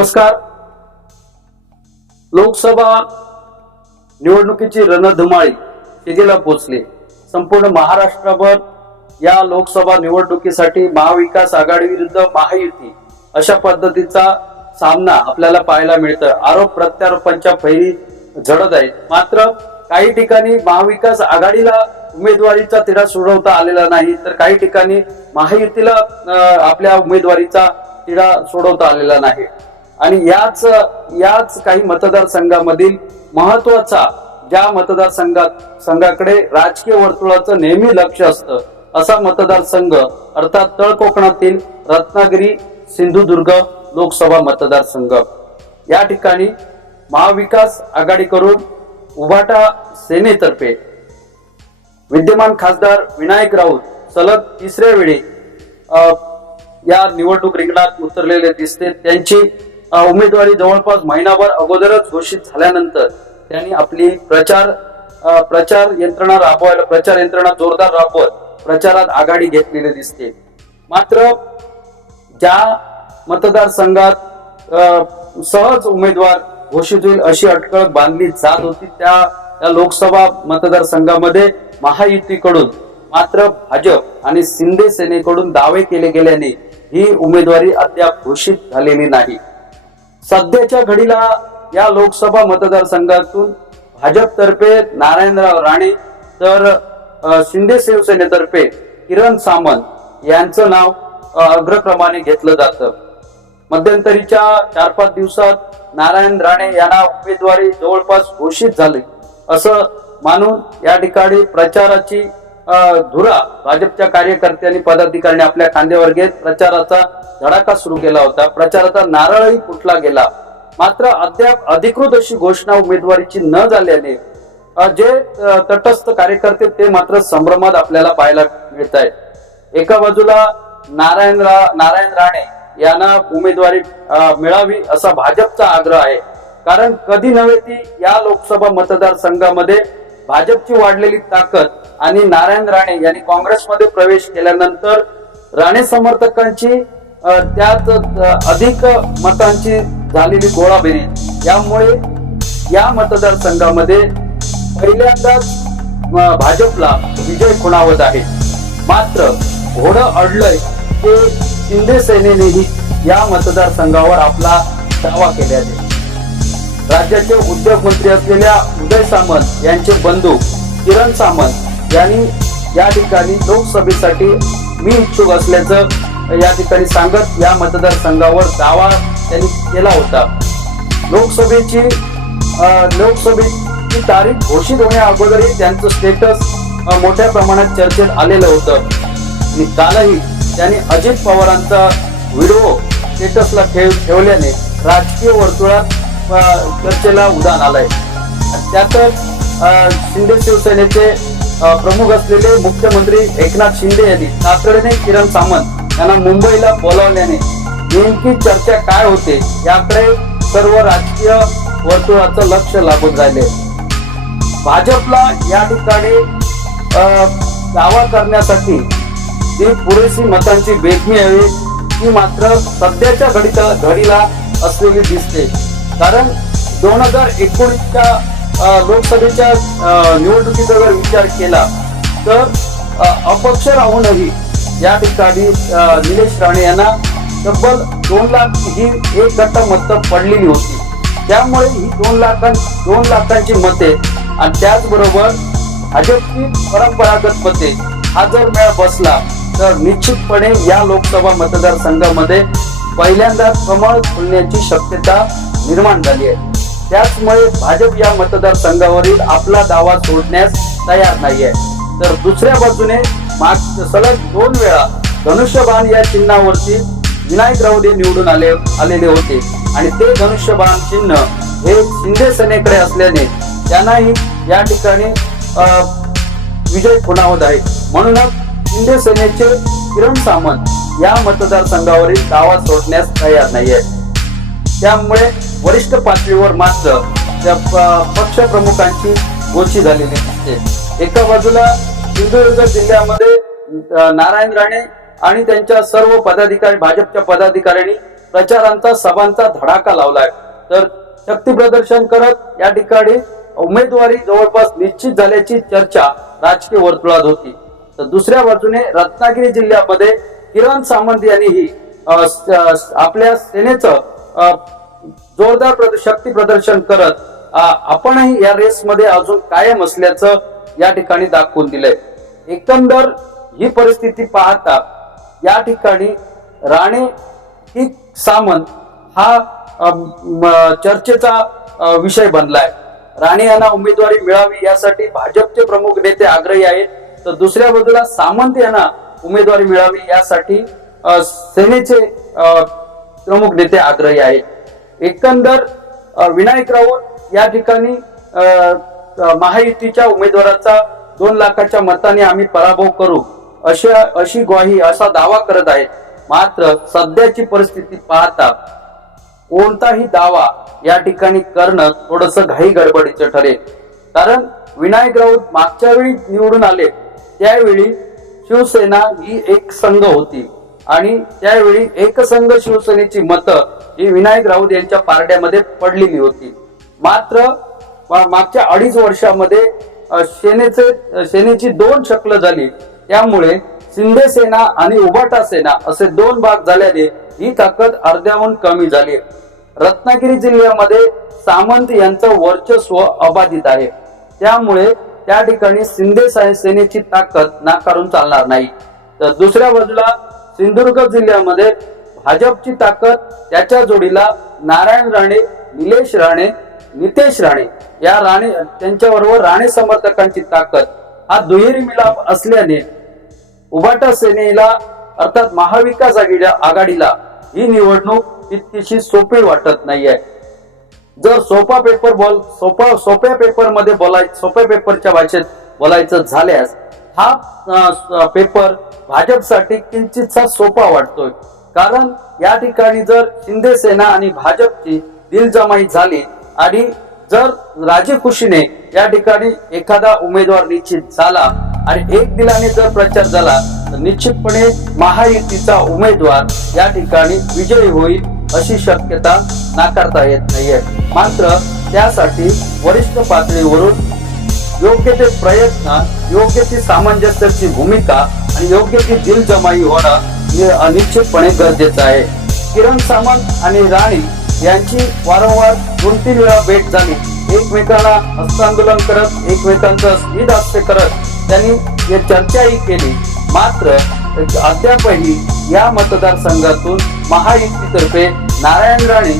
नमस्कार. लोकसभा निवडणुकीची रणधुमाळी शिगेला पोचली. संपूर्ण महाराष्ट्रभर या लोकसभा निवडणुकीसाठी महाविकास आघाडी विरुद्ध महायुती अशा पद्धतीचा सामना आपल्याला पाहायला मिळतं आरोप प्रत्यारोपांच्या फैरी झडत आहेत. मात्र काही ठिकाणी महाविकास आघाडीला उमेदवारीचा तिढा सोडवता आलेला नाही तर काही ठिकाणी महायुतीला आपल्या उमेदवारीचा तिढा सोडवता आलेला नाही. आणि याच याच काही मतदारसंघामधील महत्त्वाचा ज्या मतदारसंघात संघाकडे राजकीय वर्तुळाचं नेहमी लक्ष असतं असा मतदारसंघ अर्थात तळ कोकणातील रत्नागिरी सिंधुदुर्ग लोकसभा मतदारसंघ. या ठिकाणी महाविकास आघाडीकडून उभाटा सेनेतर्फे विद्यमान खासदार विनायक राऊत सलग तिसऱ्या वेळी या निवडणूक रिंगणात उतरलेले दिसते. त्यांची उमेदवारी जवळपास महिनाभर अगोदरच घोषित झाल्यानंतर त्यांनी आपली प्रचार प्रचार यंत्रणा राबवायला प्रचार यंत्रणा जोरदार राबवत प्रचारात आघाडी घेतलेली दिसते. मात्र ज्या मतदारसंघात सहज उमेदवार घोषित होईल अशी अटकळ बांधली जात होती त्या त्या लोकसभा मतदारसंघामध्ये महायुतीकडून मात्र भाजप आणि शिंदे सेनेकडून दावे केले गेल्याने ही उमेदवारी अद्याप घोषित झालेली नाही. सध्याच्या घडीला या लोकसभा मतदारसंघातून भाजपतर्फे नारायणराव राणे तर शिंदे शिवसेनेतर्फे किरण सामंत यांचं नाव अग्रक्रमाने घेतलं जातं. मध्यंतरीच्या चार पाच दिवसात नारायण राणे यांना उमेदवारी जवळपास घोषित झाली असं मानून या ठिकाणी प्रचाराची धुरा भाजपच्या कार्यकर्त्यांनी पदाधिकाऱ्यांनी आपल्या खांद्यावर घेत प्रचाराचा धडाका सुरू केला होता. प्रचाराचा नारळही फुटला गेला. मात्र अद्याप अधिकृत अशी घोषणा उमेदवारीची न झाल्याने जे तटस्थ कार्यकर्ते ते मात्र संभ्रमात आपल्याला पाहायला मिळत आहेत. एका बाजूला नारायण रा- नारायण राणे यांना उमेदवारी मिळावी असा भाजपचा आग्रह आहे. कारण कधी नव्हे ती या लोकसभा मतदारसंघामध्ये भाजपची वाढलेली ताकद आणि नारायण राणे यांनी काँग्रेसमध्ये प्रवेश केल्यानंतर राणे समर्थकांची त्यात अधिक मतांची झालेली गोळाबेरी यामुळे या मतदारसंघामध्ये पहिल्यांदाच भाजपला विजय खुणावत आहे. मात्र घोडं अडलंय ते शिंदे सेनेनेही या मतदारसंघावर आपला दावा केल्याने राज्याचे उद्योग मंत्री असलेल्या उदय सामंत यांचे बंधू किरण सामंत यांनी या ठिकाणी लोकसभेसाठी मी इच्छुक असल्याचं या ठिकाणी सांगत या मतदारसंघावर दावा त्यांनी केला होता. लोकसभेची लोकसभेची तारीख घोषित होण्या अगोदरही त्यांचं स्टेटस मोठ्या प्रमाणात चर्चेत आलेलं होतं. आणि कालही त्यांनी अजित पवारांचा व्हिडिओ स्टेटसला ठेव ठेवल्याने राजकीय वर्तुळात चर्चेला उदाहरण आलंय. त्यातच शिंदे शिवसेनेचे प्रमुख असलेले मुख्यमंत्री एकनाथ शिंदे यांनी तातडीने किरण सामंत यांना मुंबईला बोलावल्याने नेमकी चर्चा काय होते याकडे सर्व राजकीय वर्तुळाचं लक्ष लागून राहिले. भाजपला या ठिकाणी दावा करण्यासाठी जी पुरेशी मतांची बेगमी हवी ती मात्र सध्याच्या घडीचा घडीला असलेली दिसते. कारण दोन हजार एकोणीसच्या लोकसभेच्या निवडणुकीचा जर विचार केला तर अपक्ष राहूनही या ठिकाणी निलेश राणे यांना तब्बल दोन लाख ही एक गट्टा मत पडलेली होती. त्यामुळे ही दोन लाखां दोन लाखांची मते आणि त्याचबरोबर भाजपची परंपरागत मते हा जर मेळ बसला तर निश्चितपणे या लोकसभा मतदारसंघामध्ये पहिल्यांदा कमळ फुलण्याची शक्यता निर्माण झाली आहे. त्याचमुळे भाजप या मतदारसंघावरील आपला दावा सोडण्यास तयार नाहीये. तर दुसऱ्या बाजूने माग सलग दोन वेळा धनुष्यबाण या चिन्हावरती विनायक राऊत हे निवडून आले आलेले होते. आणि ते धनुष्यबाण चिन्ह हे शिंदे सेनेकडे असल्याने त्यांनाही या ठिकाणी विजय खुणावत आहे. म्हणूनच शिंदे सेनेचे किरण सामंत या मतदारसंघावरील दावा सोडण्यास तयार नाही आहेत त्यामुळे वरिष्ठ पातळीवर मात्र त्या पक्ष प्रमुखांची गोची झालेली दिसते. एका बाजूला सिंधुदुर्ग जिल्ह्यामध्ये नारायण राणे आणि त्यांच्या सर्व पदाधिकारी भाजपच्या पदाधिकाऱ्यांनी प्रचारांचा सभांचा धडाका लावलाय. तर शक्ती प्रदर्शन करत या ठिकाणी उमेदवारी जवळपास निश्चित झाल्याची चर्चा राजकीय वर्तुळात होती. तर दुसऱ्या बाजूने रत्नागिरी जिल्ह्यामध्ये किरण सामंत यांनीही आपल्या सेनेचं जोरदार शक्ती प्रदर्शन करत आपणही या रेसमध्ये अजून कायम असल्याचं या ठिकाणी दाखवून दिलंय. एकंदर ही परिस्थिती पाहता या ठिकाणी राणे ही सामंत हा चर्चेचा विषय बनलाय. राणे यांना उमेदवारी मिळावी यासाठी भाजपचे प्रमुख नेते आग्रही आहेत. तर दुसऱ्या बाजूला सामंत यांना उमेदवारी मिळावी यासाठी सेनेचे प्रमुख नेते आग्रही आहेत. एकंदर विनायक राऊत या ठिकाणी महायुतीच्या उमेदवाराचा दोन लाखाच्या मताने आम्ही पराभव करू अशा अशी ग्वाही असा दावा करत आहेत. मात्र सध्याची परिस्थिती पाहता कोणताही दावा या ठिकाणी करणं थोडस घाई गडबडीचं ठरेल. कारण विनायक राऊत मागच्या वेळी निवडून आले त्यावेळी शिवसेना ही एक संघ होती. आणि त्यावेळी एकसंघ शिवसेनेची मतं ही विनायक राऊत यांच्या पारड्यामध्ये पडलेली होती. मात्र मागच्या अडीच वर्षामध्ये सेनेचे सेनेची दोन शकलं झाली. त्यामुळे शिंदे सेना आणि उभाटा सेना असे दोन भाग झाल्याने ही ताकद अर्ध्याहून कमी झाली. रत्नागिरी जिल्ह्यामध्ये सामंत यांचं वर्चस्व अबाधित आहे. त्यामुळे त्या ठिकाणी शिंदे सेनेची ताकद नाकारून चालणार नाही. तर दुसऱ्या बाजूला सिंधुदुर्ग जिल्ह्यामध्ये भाजपची ताकद त्याच्या जोडीला नारायण राणे निलेश राणे नितेश राणे या राणे त्यांच्याबरोबर राणे समर्थकांची ताकद हा दुहेरी मिलाप असल्याने उभाटा सेनेला अर्थात महाविकास आघाडीला ही निवडणूक तितकीशी सोपी वाटत नाहीये. जर सोपा पेपर बोल सोपा सोप्या पेपरमध्ये बोलाय सोप्या पेपरच्या भाषेत बोलायचं झाल्यास हा पेपर भाजपसाठी किंचितसा सोपा वाटतोय. कारण या ठिकाणी जर शिंदे सेना आणि भाजपची दिलजमाई झाली आणि जर राजे खुशीने या ठिकाणी एखादा उमेदवार निश्चित झाला आणि एक दिलाने जर प्रचार झाला तर निश्चितपणे महायुतीचा उमेदवार या ठिकाणी विजयी होईल अशी शक्यता नाकारता येत नाहीये. मात्र त्यासाठी वरिष्ठ पातळीवरून योग्य ते प्रयत्न योग्य ती सामंजस्याची भूमिका आणि योग्य ती दिलजमाई होणं हे अनिश्चितपणे गरजेचं आहे. किरण सामंत आणि राणी यांची वारंवार दोन तीन वेळा भेट झाली. एकमेकांना हस्तांदोलन करत एकमेकांचं स्मित हास्य करत त्यांनी हे चर्चाही केली. मात्र अद्यापही या मतदारसंघातून महायुतीतर्फे नारायण राणे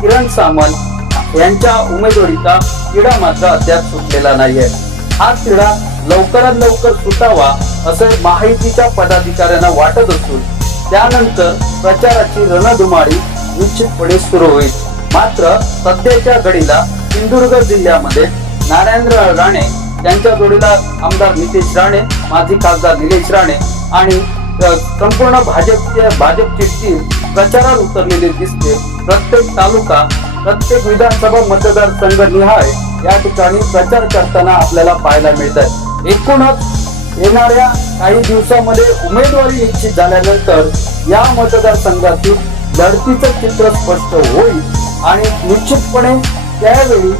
किरण सामंत यांच्या उमेदवारीचा तिढा मात्र अद्याप सुटलेला नाहीये. हा तिढा लवकरात लवकर सुटावा असं महायुतीच्या पदाधिकाऱ्यांना वाटत असून त्यानंतर प्रचाराची रणधुमाळी निश्चितपणे सुरू होईल. मात्र सध्याच्या घडीला सिंधुदुर्ग जिल्ह्यामध्ये नारायण राणे यांच्या जोडीला आमदार नितेश राणे माजी खासदार निलेश राणे आणि संपूर्ण भाजपचे भाजपची टीम प्रचारात उतरलेली दिसते. प्रत्येक तालुका प्रत्येक विधानसभा मतदारसंघ निहाय या ठिकाणी प्रचार करताना आपल्याला पाहायला मिळतात एकूणच येणाऱ्या काही दिवसामध्ये उमेदवारी निश्चित झाल्यानंतर या मतदारसंघातील लढतीचं चित्र स्पष्ट होईल आणि निश्चितपणे त्यावेळी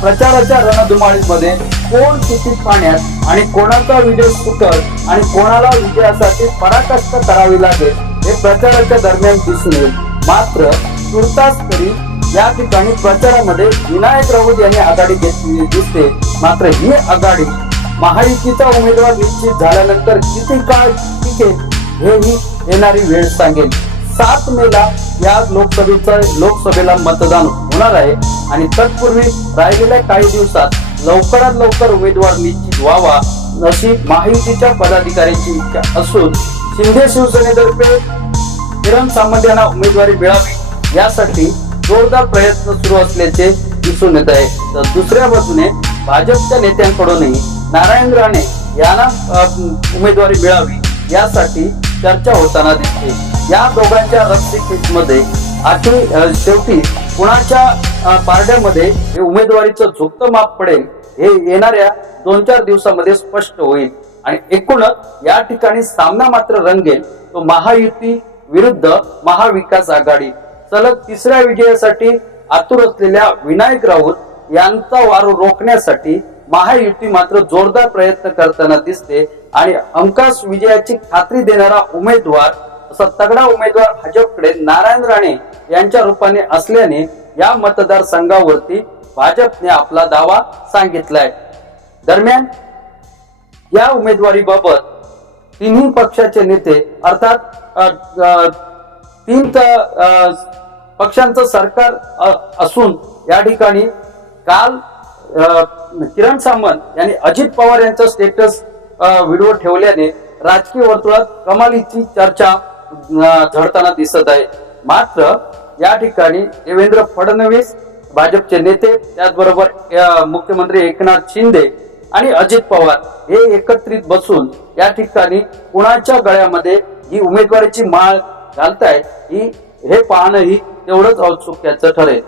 प्रचाराच्या रणधुमाळीमध्ये कोण किती पाण्यात आणि कोणाचा विजय सुकर आणि कोणाला विजयासाठी पराकाष्ठ करावी लागेल हे प्रचाराच्या दरम्यान दिसून येईल. मात्र तुर्तास तरी या ठिकाणी प्रचारामध्ये विनायक राऊत यांनी आघाडी घेतलेली दिसते. मात्र ही आघाडी महायुतीचा उमेदवार निश्चित झाल्यानंतर किती काळ टिकेल हेही येणारी वेळ सांगेल. सात मेला या लोकसभेचं लोकसभेला मतदान होणार आहे आणि तत्पूर्वी राहिलेल्या काही दिवसात लवकरात लवकर उमेदवार निश्चित व्हावा अशी महायुतीच्या पदाधिकाऱ्यांची इच्छा असून शिंदे शिवसेनेतर्फे किरण सामंत यांना उमेदवारी मिळावी यासाठी जोरदार प्रयत्न सुरू असल्याचे दिसून येत आहे. तर दुसऱ्या बाजूने भाजपच्या नेत्यांकडूनही नारायण राणे यांना उमेदवारी मिळावी यासाठी चर्चा होताना दिसते. या दोघांच्या रस्ते आखरी शेवटी कुणाच्या पारड्यामध्ये हे उमेदवारीचं झुकतं माप पडेल हे येणाऱ्या दोन चार दिवसामध्ये स्पष्ट होईल. आणि एकूणच या ठिकाणी सामना मात्र रंगेल. तो महायुती विरुद्ध महाविकास आघाडी. सलग तिसऱ्या विजयासाठी आतुर असलेल्या विनायक राऊत यांचा वारू रोखण्यासाठी महायुती मात्र जोरदार प्रयत्न करताना दिसते आणि हमखास विजयाची खात्री देणारा उमेदवार असा तगडा उमेदवार भाजपकडे नारायण राणे यांच्या रूपाने असल्याने या मतदारसंघावरती भाजपने आपला दावा सांगितलाय. दरम्यान या उमेदवारीबाबत तिन्ही पक्षाचे नेते अर्थात तीन पक्षांचं सरकार असून या ठिकाणी काल किरण सामंत यांनी अजित पवार यांचा स्टेटस व्हिडिओ ठेवल्याने राजकीय वर्तुळात कमालीची चर्चा झडताना दिसत आहे. मात्र या ठिकाणी देवेंद्र फडणवीस भाजपचे नेते त्याचबरोबर मुख्यमंत्री एकनाथ शिंदे आणि अजित पवार हे एकत्रित बसून या ठिकाणी कुणाच्या गळ्यामध्ये ही उमेदवारीची माळ घालताय ही हे पाहणं ही तेवढंच औत्सुक्याचं ठरेल.